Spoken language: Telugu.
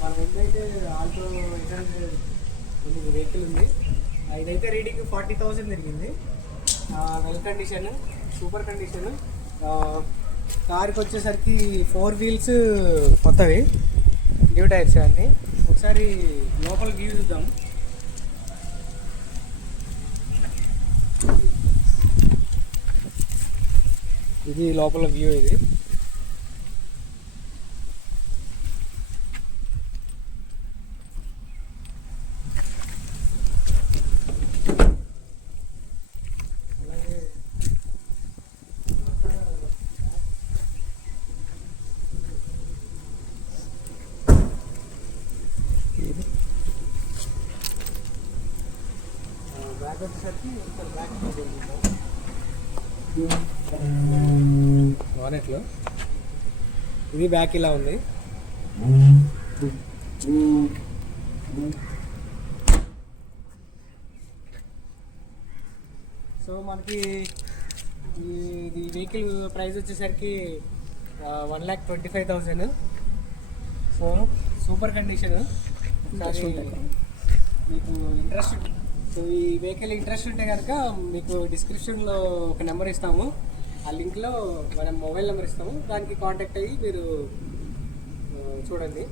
మనం ఏంటంటే ఆల్టో వెహికల్ ఉంది. ఇదైతే రీడింగ్ 40,000 తిరిగింది. Well condition, super condition. కార్కి వచ్చేసరికి 4 వీల్స్ కొత్తవి, న్యూ టైర్స్ అన్నీ. ఒకసారి లోపల వ్యూ చూద్దాం. ఇది లోపల వ్యూ. ఇది బ్యాక్ వచ్చేసరికి వానెట్లో ఇది బ్యాక్ ఇలా ఉంది. సో మనకి ఇది వెహికల్ ప్రైస్ వచ్చేసరికి 1,25,000. So super condition. మీకు ఇంట్రెస్ట్, సో ఈ వెహికల్ ఇంట్రెస్ట్ ఉంటే కనుక మీకు డిస్క్రిప్షన్లో ఒక నెంబర్ ఇస్తాము. ఆ లింక్లో మనం మొబైల్ నెంబర్ ఇస్తాము. దానికి కాంటాక్ట్ అయ్యి మీరు చూడండి.